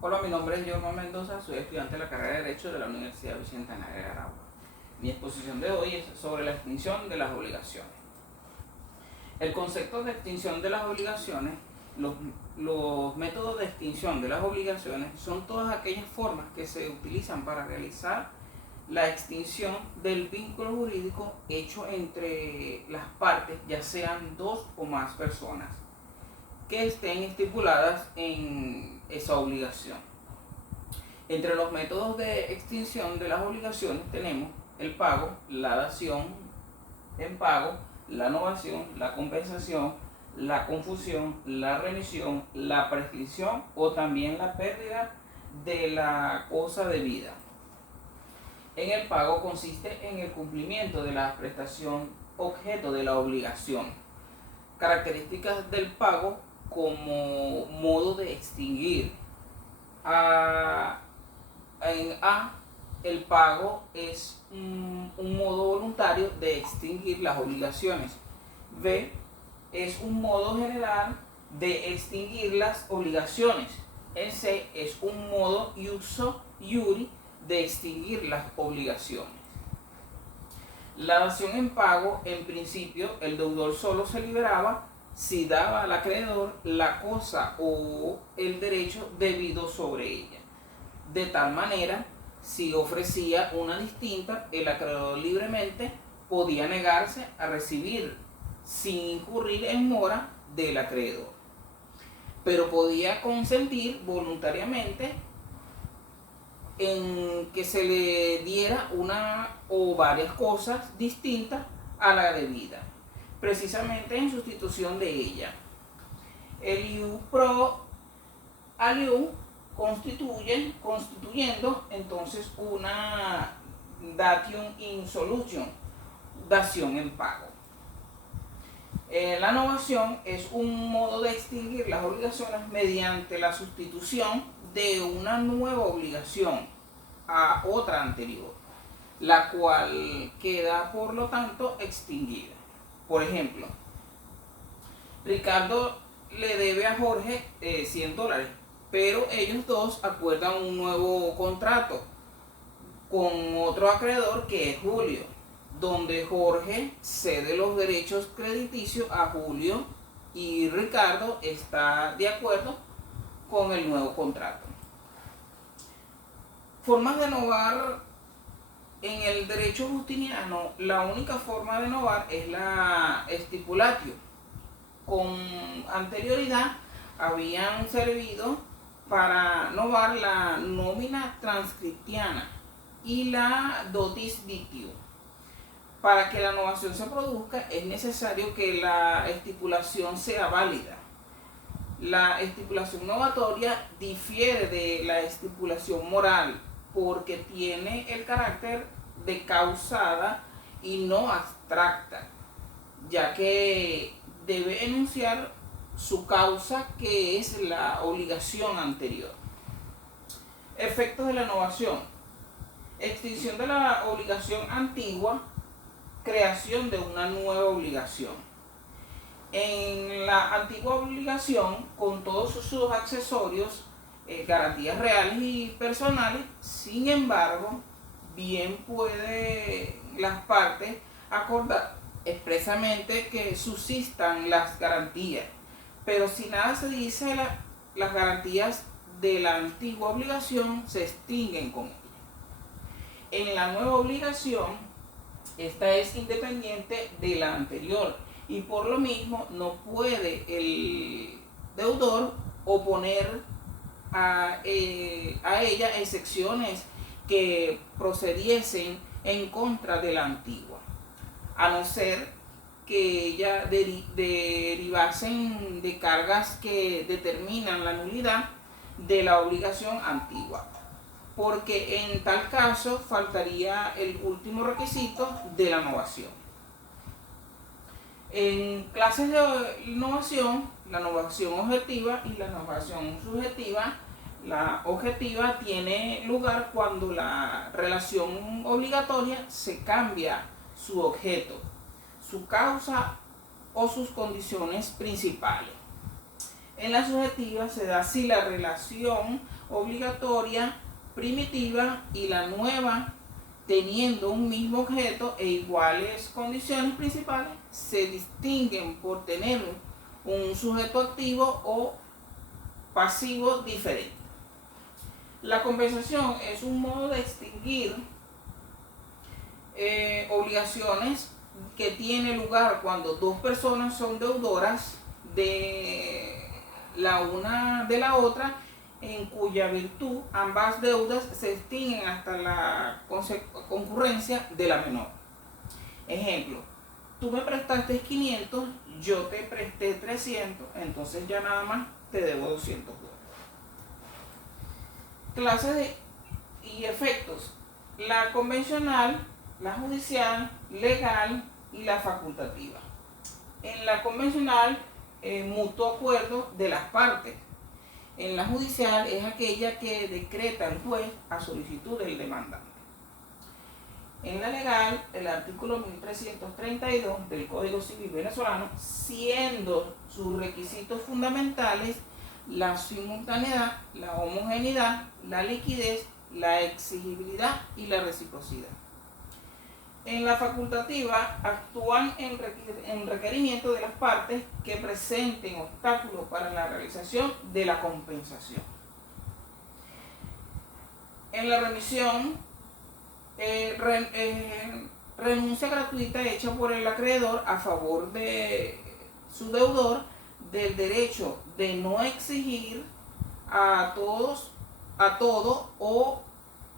Hola, mi nombre es Jorma Mendoza, soy estudiante de la carrera de Derecho de la Universidad Bicentenaria de Aragua. Mi exposición de hoy es sobre la extinción de las obligaciones. El concepto de extinción de las obligaciones, los métodos de extinción de las obligaciones son todas aquellas formas que se utilizan para realizar la extinción del vínculo jurídico hecho entre las partes, ya sean dos o más personas, que estén estipuladas en esa obligación. Entre los métodos de extinción de las obligaciones tenemos el pago, la dación en pago, la novación, la compensación, la confusión, la remisión, la prescripción o también la pérdida de la cosa debida. En el pago consiste en el cumplimiento de la prestación objeto de la obligación. Características del pago como modo de extinguir. En A, el pago es un modo voluntario de extinguir las obligaciones. B, es un modo general de extinguir las obligaciones. En C, es un modo iuso iuri de extinguir las obligaciones. La dación en pago, en principio, el deudor solo se liberaba si daba al acreedor la cosa o el derecho debido sobre ella. De tal manera, si ofrecía una distinta, el acreedor libremente podía negarse a recibir sin incurrir en mora del acreedor, pero podía consentir voluntariamente en que se le diera una o varias cosas distintas a la debida, precisamente en sustitución de ella. El ius pro alium constituyendo entonces una datio in solution, dación en pago. La novación es un modo de extinguir las obligaciones mediante la sustitución de una nueva obligación a otra anterior, la cual queda por lo tanto extinguida. Por ejemplo, Ricardo le debe a Jorge $100, pero ellos dos acuerdan un nuevo contrato con otro acreedor que es Julio, donde Jorge cede los derechos crediticios a Julio y Ricardo está de acuerdo con el nuevo contrato. Formas de novar en el derecho justiniano. La única forma de novar es la stipulatio. Con anterioridad habían servido para novar la nómina transcriptiana y la dotis vitio. Para que la novación se produzca es necesario que la estipulación sea válida. La estipulación novatoria difiere de la estipulación moral porque tiene el carácter de causada y no abstracta, ya que debe enunciar su causa, que es la obligación anterior. Efectos de la novación: extinción de la obligación antigua, creación de una nueva obligación. En la antigua obligación, con todos sus accesorios, garantías reales y personales, sin embargo, bien puede las partes acordar expresamente que subsistan las garantías, pero si nada se dice, las garantías de la antigua obligación se extinguen con ella. En la nueva obligación, esta es independiente de la anterior y por lo mismo no puede el deudor oponer a ella excepciones que procediesen en contra de la antigua, a no ser que ella derivasen de cargas que determinan la nulidad de la obligación antigua, porque en tal caso faltaría el último requisito de la novación. En clases de novación, la novación objetiva y la novación subjetiva, la objetiva tiene lugar cuando la relación obligatoria se cambia su objeto, su causa o sus condiciones principales. En la subjetiva se da si la relación obligatoria primitiva y la nueva, teniendo un mismo objeto e iguales condiciones principales, se distinguen por tener un sujeto activo o pasivo diferente. La compensación es un modo de extinguir obligaciones que tiene lugar cuando dos personas son deudoras de la una de la otra, en cuya virtud ambas deudas se extinguen hasta la concurrencia de la menor. Ejemplo, tú me prestaste 500, yo te presté 300, entonces ya nada más te debo 200 dólares. Clases y efectos: la convencional, la judicial, legal y la facultativa. En la convencional, mutuo acuerdo de las partes. En la judicial es aquella que decreta el juez a solicitud del demandante. En la legal, el artículo 1332 del Código Civil venezolano, siendo sus requisitos fundamentales la simultaneidad, la homogeneidad, la liquidez, la exigibilidad y la reciprocidad. En la facultativa, actúan en requerimiento de las partes que presenten obstáculos para la realización de la compensación. En la remisión, renuncia gratuita hecha por el acreedor a favor de su deudor del derecho de no exigir a todo o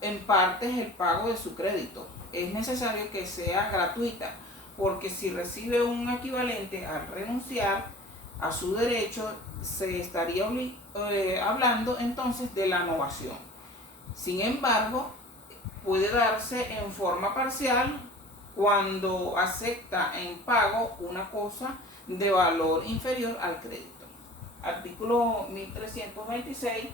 en partes el pago de su crédito. Es necesario que sea gratuita, porque si recibe un equivalente al renunciar a su derecho, se estaría hablando entonces de la novación. Sin embargo, puede darse en forma parcial cuando acepta en pago una cosa de valor inferior al crédito. Artículo 1326,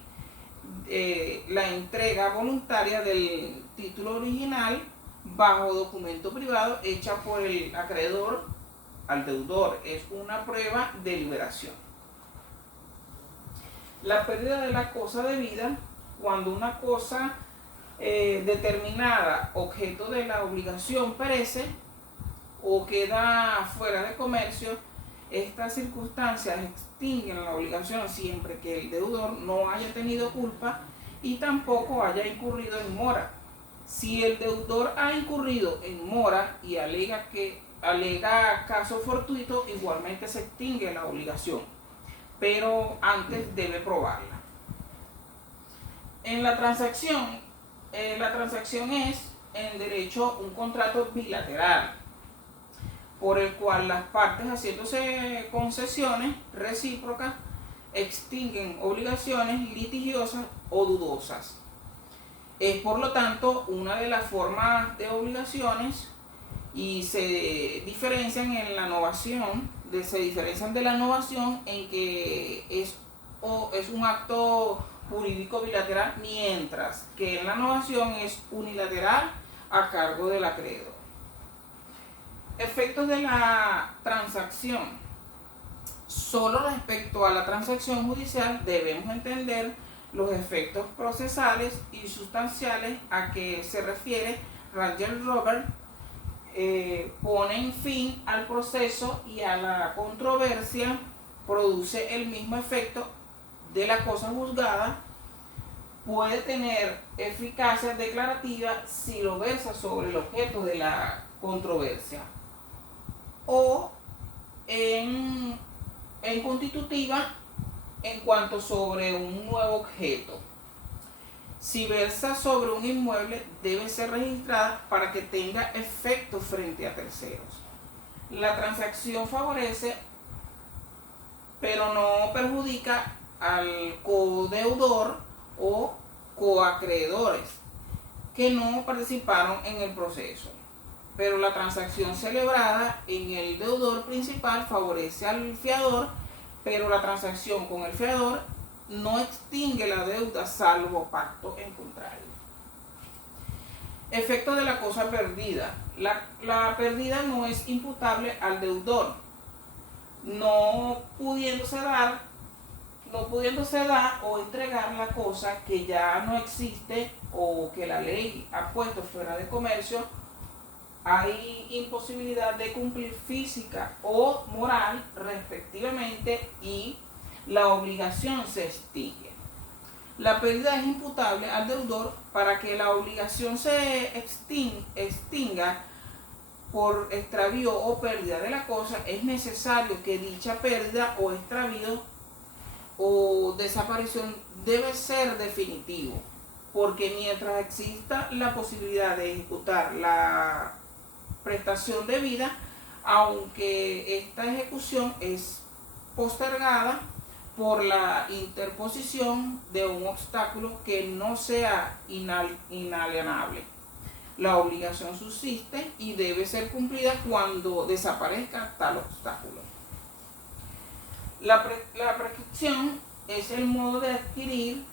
la entrega voluntaria del título original bajo documento privado hecha por el acreedor al deudor es una prueba de liberación. La pérdida de la cosa debida: cuando una cosa determinada, objeto de la obligación, perece o queda fuera de comercio. Estas circunstancias extinguen la obligación siempre que el deudor no haya tenido culpa y tampoco haya incurrido en mora. Si el deudor ha incurrido en mora y alega caso fortuito, igualmente se extingue la obligación, pero antes debe probarla. En la transacción es en derecho un contrato bilateral por el cual las partes, haciéndose concesiones recíprocas, extinguen obligaciones litigiosas o dudosas. Es por lo tanto una de las formas de obligaciones y se diferencian de la novación en que es un acto jurídico bilateral, mientras que en la novación es unilateral a cargo del acreedor. Efectos de la transacción. Solo respecto a la transacción judicial debemos entender los efectos procesales y sustanciales a que se refiere Rangel Robert. Ponen fin al proceso y a la controversia, produce el mismo efecto de la cosa juzgada, puede tener eficacia declarativa si lo versa sobre el objeto de la controversia, o en constitutiva en cuanto sobre un nuevo objeto. Si versa sobre un inmueble, debe ser registrada para que tenga efecto frente a terceros. La transacción favorece, pero no perjudica al codeudor o coacreedores que no participaron en el proceso. Pero la transacción celebrada en el deudor principal favorece al fiador, pero la transacción con el fiador no extingue la deuda salvo pacto en contrario. Efecto de la cosa perdida. La pérdida no es imputable al deudor, no pudiéndose dar no pudiéndose dar o entregar la cosa que ya no existe o que la ley ha puesto fuera de comercio, hay imposibilidad de cumplir física o moral respectivamente y la obligación se extingue. La pérdida es imputable al deudor. Para que la obligación se extinga por extravío o pérdida de la cosa, es necesario que dicha pérdida o extravío o desaparición debe ser definitivo, porque mientras exista la posibilidad de ejecutar la prestación debida, aunque esta ejecución es postergada por la interposición de un obstáculo que no sea inalienable, la obligación subsiste y debe ser cumplida cuando desaparezca tal obstáculo. La prescripción es el modo de adquirir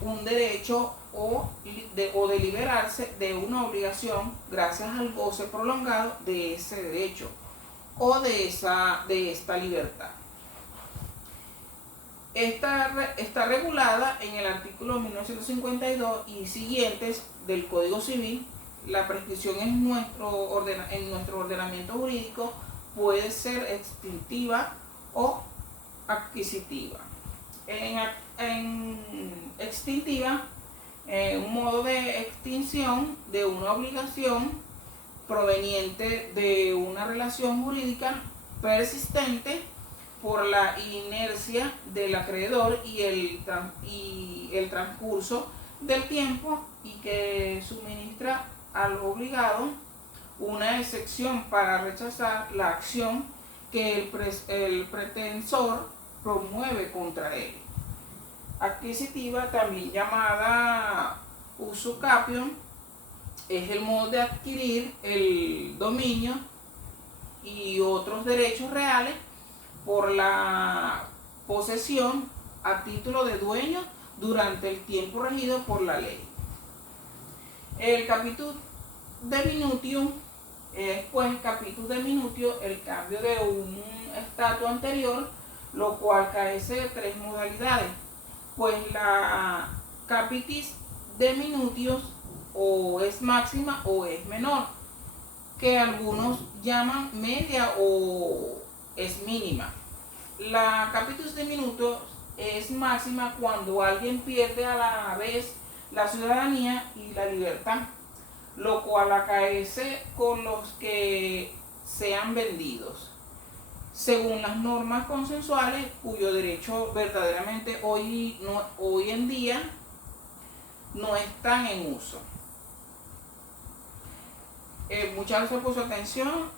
un derecho o de liberarse de una obligación gracias al goce prolongado de ese derecho o de esta libertad. Está regulada en el artículo 1952 y siguientes del Código Civil. La prescripción en nuestro ordenamiento jurídico puede ser extintiva o adquisitiva. En extintiva, un modo de extinción de una obligación proveniente de una relación jurídica persistente por la inercia del acreedor y el transcurso del tiempo, y que suministra al obligado una excepción para rechazar la acción que el pretensor promueve contra él. Adquisitiva, también llamada usucapión, es el modo de adquirir el dominio y otros derechos reales por la posesión a título de dueño durante el tiempo regido por la ley. El capítulo de minutio es pues capítulo de minutio el cambio de un estatus anterior, lo cual carece de tres modalidades, pues la capitis de minutios o es máxima o es menor, que algunos llaman media o es mínima. La capitis de minutos es máxima cuando alguien pierde a la vez la ciudadanía y la libertad, lo cual acaece con los que sean vendidos, según las normas consensuales, cuyo derecho verdaderamente hoy en día no están en uso. Muchas gracias por su atención.